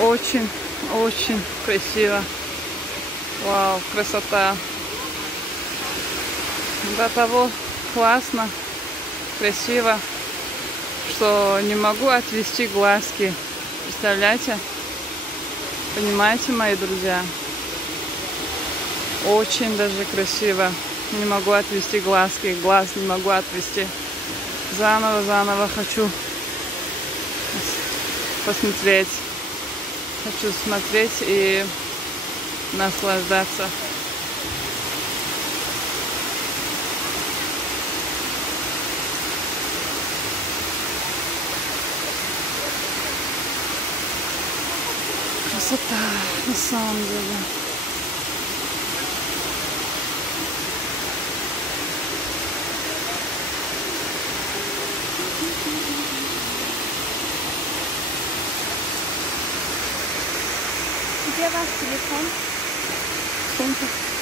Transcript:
Очень, очень красиво. Вау, красота. До того классно, красиво, что не могу отвести глазки. Представляете? Понимаете, мои друзья? Очень даже красиво. Не могу отвести глазки, глаз не могу отвести. Заново хочу посмотреть. Хочу смотреть и наслаждаться. Красота, на самом деле. Где ваш телефон? Сумка.